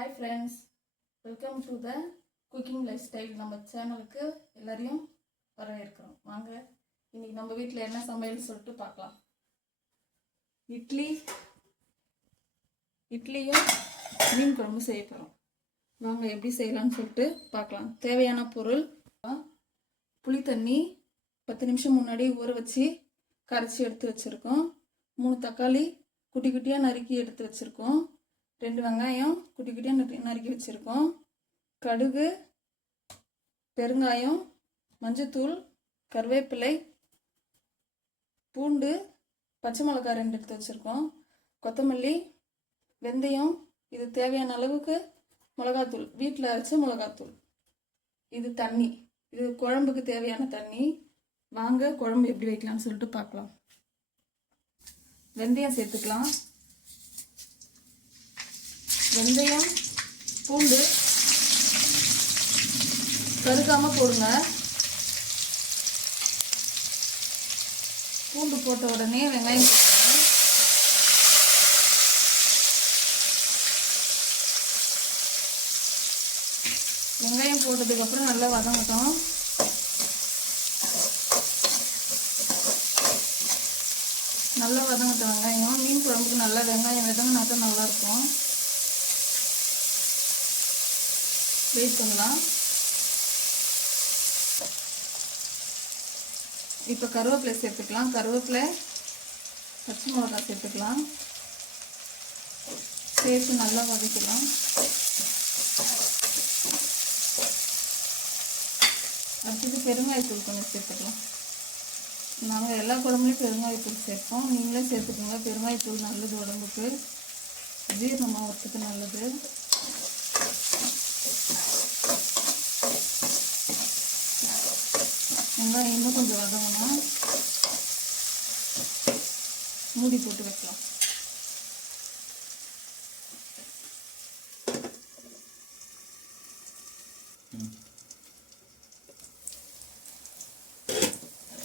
Hi friends, welcome to the cooking life style. நம்ம சேனலுக்கு எல்லாரையும் வரவேற்கிறோம். வாங்க இன்னைக்கு நம்ம வீட்டில் என்ன சமையல் சொல்லிட்டு பார்க்கலாம். இட்லியும் மீன் குழம்பு செய்ய போகிறோம். வாங்க எப்படி செய்யலாம்னு சொல்லிட்டு பார்க்கலாம். தேவையான பொருள்: புளி தண்ணி 10 நிமிஷம் முன்னாடி ஊற வச்சு கரைச்சி எடுத்து வச்சுருக்கோம். 3 தக்காளி குட்டி குட்டியாக நறுக்கி எடுத்து வச்சுருக்கோம். 2 வெங்காயம் குட்டி குட்டியாக நறுக்கி வச்சுருக்கோம். கடுகு, பெருங்காயம், மஞ்சத்தூள், கருவேப்பிலை, பூண்டு, பச்சை மிளகாய் 2 எடுத்து வச்சுருக்கோம். கொத்தமல்லி, வெந்தயம், இது தேவையான அளவுக்கு மிளகாத்தூள், வீட்டில் அரைச்ச மிளகாத்தூள். இது தண்ணி, இது குழம்புக்கு தேவையான தண்ணி. வாங்க குழம்பு எப்படி வைக்கலாம்னு சொல்லிட்டு பார்க்கலாம். வெந்தயம் சேர்த்துக்கலாம். வெந்தயம், பூண்டு கருகாமல் போடுங்க. பூண்டு போட்ட உடனே வெங்காயம் போட்டுருங்க. வெங்காயம் போட்டதுக்கப்புறம் நல்லா வதங்கட்டும். நல்லா வதங்கட்டும் வெங்காயம். மீன் குழம்புக்கு நல்லா வெங்காயம் வதங்கினா தான் நல்லாயிருக்கும். வெயிட் பண்ணலாம். இப்போ கருவேப்பிலை சேர்த்துக்கலாம். கருவேப்பிலை, பச்சை மிளகாய் சேர்த்துக்கலாம். சேர்த்து நல்லா வதக்கலாம். அடுத்தது பெருங்காயத்தூள் கொஞ்சம் சேர்த்துக்கலாம். நாங்கள் எல்லா குழம்புலையும் பெருங்காயத்தூள் சேர்ப்போம். நீங்களே சேர்த்துக்கோங்க. பெருங்காயத்தூள் நல்லது, உடம்புக்கு ஜீரணமாகிறதுக்கு நல்லது. வெங்காயம் இன்னும் கொஞ்சம் வதங்கணும். மூடி போட்டு வைக்கலாம்.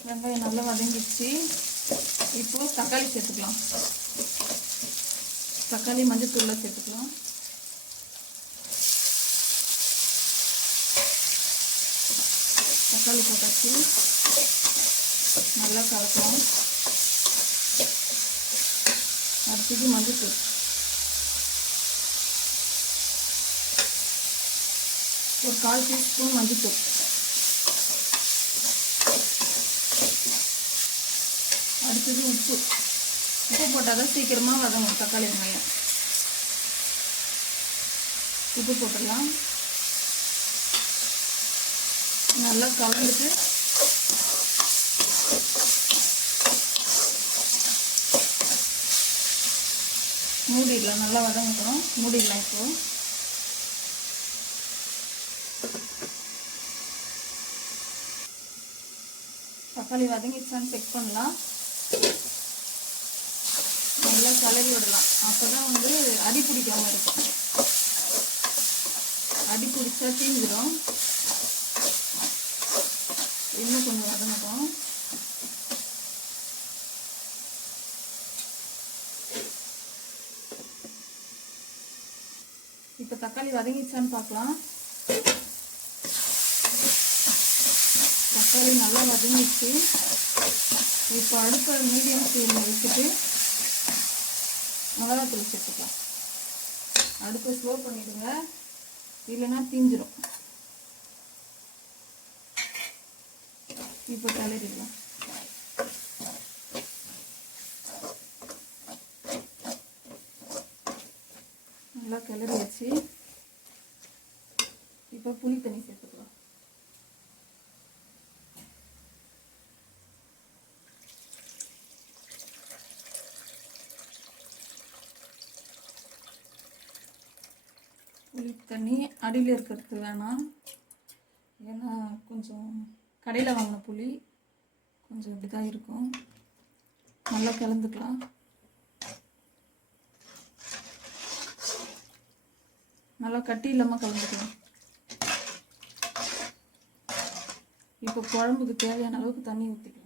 வெங்காயம் நல்லா வதங்கிடுச்சு. இப்போ தக்காளி சேர்த்துக்கலாம். தக்காளி மஞ்சத்தூள்ல சேர்த்துக்கலாம். தக்காளி போட்டாச்சு, நல்லா கலக்கலாம். அடுத்தது மஞ்சத்தூள், ஒரு 1/4 டீஸ்பூன் மஞ்சத்தூள். அடுத்தது உப்பு. உப்பு போட்டால் தான் சீக்கிரமாக வதங்கும் தக்காளி வெங்காயம். உப்பு போட்டுடலாம். நல்லா கலந்துட்டு மூடிடலாம். நல்லா வதங்கட்டும், மூடிடலாம். இப்போ தக்காளி வதங்கிடுச்சான்னு செக் பண்ணலாம். நல்லா கலரி விடலாம். அப்போ தான் அடி பிடிக்காமல் இருக்கும். அடி பிடிச்சா தீஞ்சிடும். இன்னும் கொஞ்சம் வதங்கட்டும். இப்போ தக்காளி வதங்கிச்சான்னு பார்க்கலாம். தக்காளி நல்லா வதங்கிச்சு. இப்போ அடுப்பை மீடியம் ஃப்ளேமில் வச்சுட்டு மிளகாத்தூள் சேர்த்துக்கலாம். அடுப்பை ஸ்லோ பண்ணிடுங்க, இல்லைன்னா தீஞ்சிடும். இப்போ கிளறிடலாம். நல்லா கிளறி வச்சு இப்போ புளி தண்ணி சேர்த்துக்கலாம். புளி தண்ணி அடியில் இருக்கிறது வேணாம், ஏன்னா கொஞ்சம் கடையில் வாங்கின புளி கொஞ்சம் இப்படி தான் இருக்கும். நல்லா கலந்துக்கலாம். நல்லா கட்டி இல்லாமல் கலந்துக்கலாம். இப்போ குழம்புக்கு தேவையான அளவுக்கு தண்ணி ஊற்றிக்கலாம்.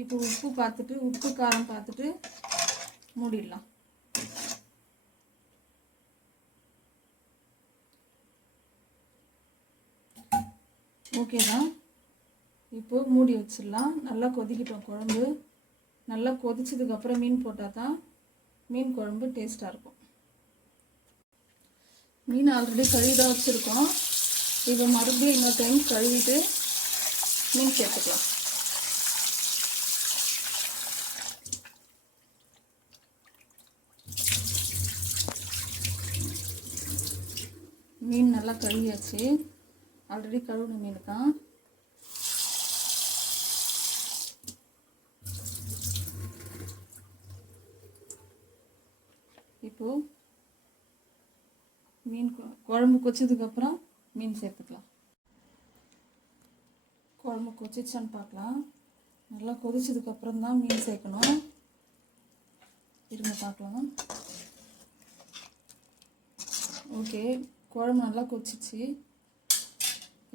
இப்போ உப்பு பார்த்துட்டு, உப்பு காரம் பார்த்துட்டு மூடிடலாம். ஓகே தான். இப்போ மூடி வச்சிடலாம். நல்லா கொதிக்கிட்டோம் குழம்பு. நல்லா கொதிச்சதுக்கப்புறம் மீன் போட்டால் தான் மீன் குழம்பு டேஸ்ட்டாக இருக்கும். மீன் ஆல்ரெடி கழுவி தான் வச்சுருக்கோம். இப்போ மறுபடியும் இன்னொரு டைம் கழுவிட்டு மீன் சேர்த்துக்கலாம். மீன் நல்லா கழுவியாச்சு. ஆல்ரெடி கழுவின மீன் தான். இப்போது மீன் குழம்பு கொச்சதுக்கப்புறம் மீன் சேர்த்துக்கலாம். குழம்பு கொச்சிச்சான்னு பார்க்கலாம். நல்லா கொதிச்சதுக்கப்புறம் தான் மீன் சேர்க்கணும். இருங்க பார்க்கலாம். ஓகே, குழம்பு நல்லா கொச்சிச்சு.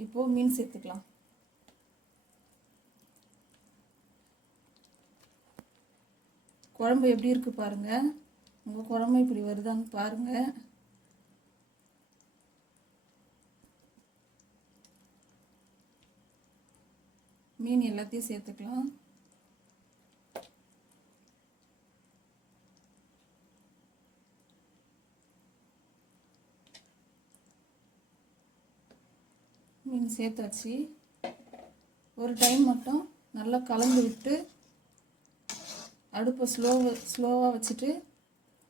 இப்போது மீன் சேர்த்துக்கலாம். குழம்பு எப்படி இருக்குது பாருங்கள். உங்கள் குழம்பு இப்படி வருதான்னு பாருங்கள். மீன் எல்லாத்தையும் சேர்த்துக்கலாம். மீன் சேர்த்தாச்சு. ஒரு டைம் மட்டும் நல்லா கலந்து விட்டு அடுப்பை ஸ்லோவாக வச்சுட்டு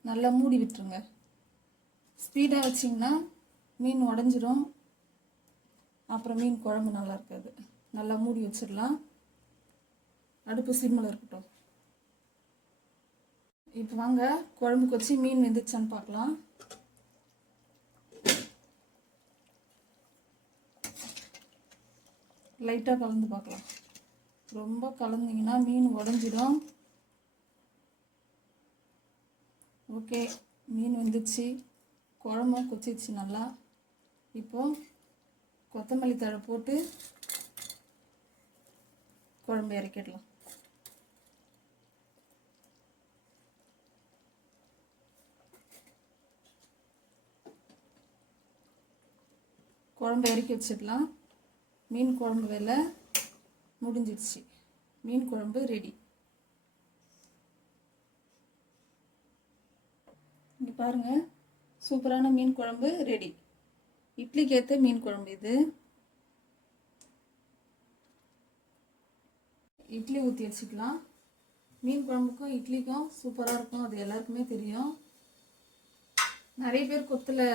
நல்லா மூடி விட்டுருங்க. ஸ்பீடாக வச்சிங்கன்னா மீன் உடஞ்சிரும். அப்புறம் மீன் குழம்பு நல்லா இருக்காது. நல்லா மூடி வச்சிடலாம். அடுப்பு சிம்மில் இருக்கட்டும். இப்போ வாங்க குழம்பு கொச்சி மீன் வெந்துச்சான்னு பார்க்கலாம். லைட்டாக கலந்து பார்க்கலாம். ரொம்ப கலந்திங்கன்னா மீன் உடஞ்சிடும். ஓகே, மீன் வெந்துச்சு. குழம்பும் கொச்சிச்சு நல்லா. இப்போது கொத்தமல்லி தழை போட்டு குழம்பு இறக்கிடலாம். குழம்பு இறக்கி வச்சிடலாம். மீன் குழம்பு வேலை முடிஞ்சிடுச்சு. மீன் குழம்பு ரெடி. இங்கே பாருங்கள், சூப்பரான மீன் குழம்பு ரெடி. இட்லிக்கு ஏற்ற மீன் குழம்பு இது. இட்லி ஊற்றி வச்சுக்கலாம். மீன் குழம்புக்கும் இட்லிக்கும் சூப்பராக இருக்கும். அது எல்லாருக்குமே தெரியும். நிறைய பேர் கொத்தில்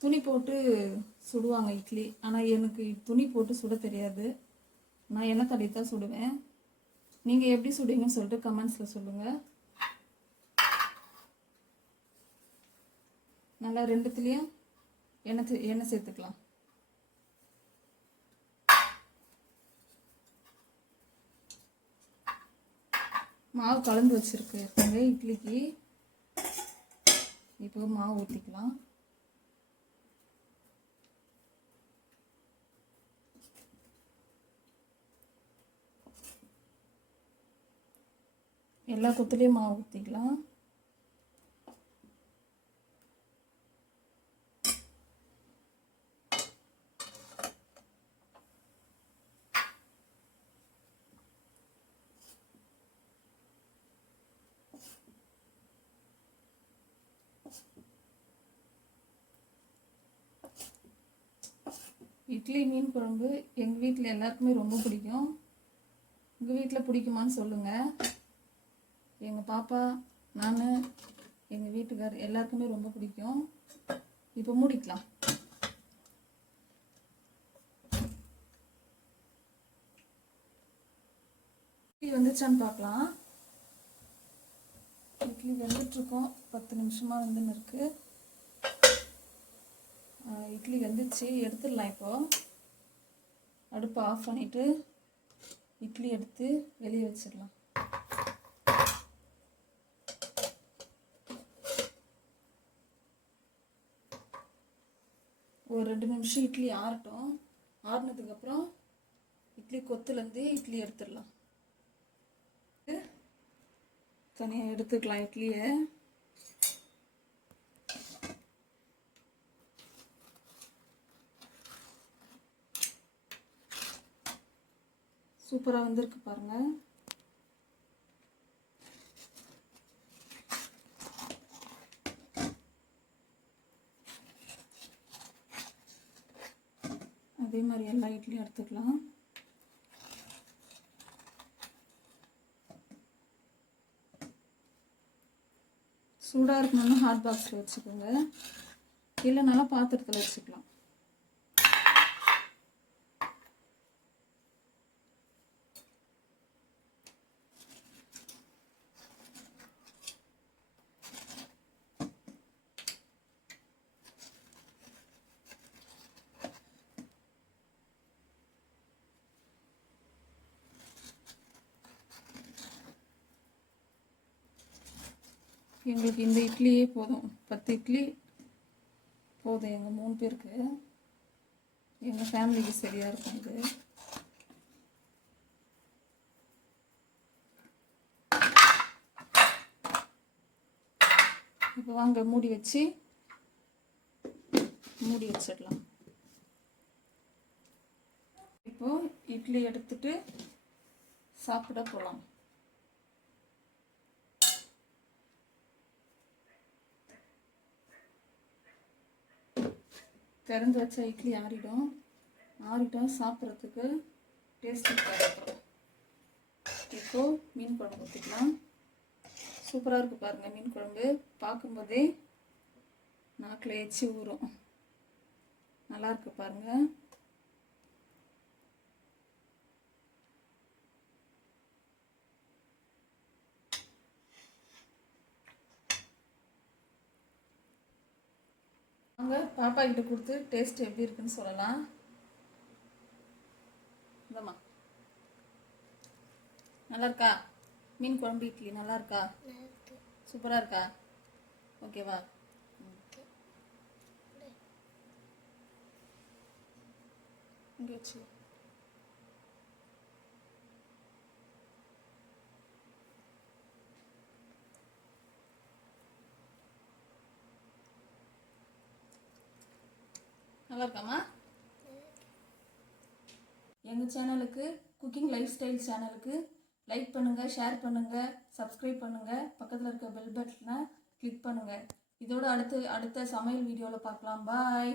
துணி போட்டு சுடுவாங்க இட்லி. ஆனால் எனக்கு துணி போட்டு சுட தெரியாது. நான் எண்ணெய் தடவி தான் சுடுவேன். நீங்கள் எப்படி சுடுவீங்கன்னு சொல்லிட்டு கமெண்ட்ஸில் சொல்லுங்கள். நல்லா ரெண்டுத்துலேயும் எண்ணெய் சேர்த்துக்கலாம். மாவு கலந்து வச்சுருக்கு இட்லிக்கு. இப்போ மாவு ஊற்றிக்கலாம். எல்லா கொத்துலேயும் மாவு ஊற்றிக்கலாம். இட்லி மீன் குழம்பு எங்கள் வீட்டில் எல்லாருக்குமே ரொம்ப பிடிக்கும். உங்கள் வீட்டில் பிடிக்குமான்னு சொல்லுங்கள். எங்கள் பாப்பா, நான், எங்கள் வீட்டுக்கார் எல்லாருக்குமே ரொம்ப பிடிக்கும். இப்போ மூடிக்கலாம். இட்லி வந்துச்சான்னு பார்க்கலாம். இட்லி வெந்துட்டுருக்கோம். 10 நிமிஷமாக வந்துன்னு இருக்குது. இட்லி வெந்துச்சு. எடுத்துடலாம். இப்போது அடுப்பை ஆஃப் பண்ணிவிட்டு இட்லி எடுத்து வெளியே வச்சிடலாம். ஒரு 2 நிமிஷம் இட்லி ஆறட்டும். ஆறுனதுக்கப்புறம் இட்லி கொத்துலேருந்து இட்லி எடுத்துடலாம். தனியாக எடுத்துக்கலாம் இட்லியை. சூப்பராக வந்திருக்கு பாருங்கள். அதே மாதிரி எல்லா இட்லியும் எடுத்துக்கலாம். சூடாக இருக்கணும்னா ஹாட் பாக்ஸில் வச்சுக்கோங்க, இல்லைனாலும் பாத்திரத்தில் வச்சுக்கலாம். எங்களுக்கு இந்த இட்லியே போதும், 10 இட்லி போதும் எங்கள் 3 பேருக்கு. எங்கள் ஃபேமிலிக்கு சரியாக இருக்கும் இது. இப்போ வாங்க மூடி வச்சிடலாம். இப்போ இட்லி எடுத்துட்டு சாப்பிட போகலாம். திறந்து வச்சா இட்லி ஆறிட்டோம் சாப்பிட்றதுக்கு டேஸ்ட் இருக்கும். இப்போ மீன் குழம்பு ஊற்றிக்கலாம். சூப்பராக இருக்குது பாருங்கள். மீன் குழம்பு பார்க்கும்போதே நாக்கில் எச்சி ஊறும். நல்லா இருக்கு பாருங்கள். வாங்க பாப்பா கிட்ட கொடுத்து டேஸ்ட் எப்படி இருக்குன்னு சொல்லலாம். இந்தம்மா, நல்லா இருக்கா? மீன் குழம்பு இட்லி நல்லா இருக்கா? சூப்பராக இருக்கா? ஓகேவா? இங்கே வச்சு நல்லா இருக்காம்மா? எங்கள் சேனலுக்கு குக்கிங் லைஃப் ஸ்டைல் சேனலுக்கு லைக் பண்ணுங்கள், ஷேர் பண்ணுங்கள், சப்ஸ்கிரைப் பண்ணுங்கள், பக்கத்தில் இருக்க பெல் பட்டனை கிளிக் பண்ணுங்கள். இதோட அடுத்த சமையல் வீடியோவில் பார்க்கலாம். பாய்.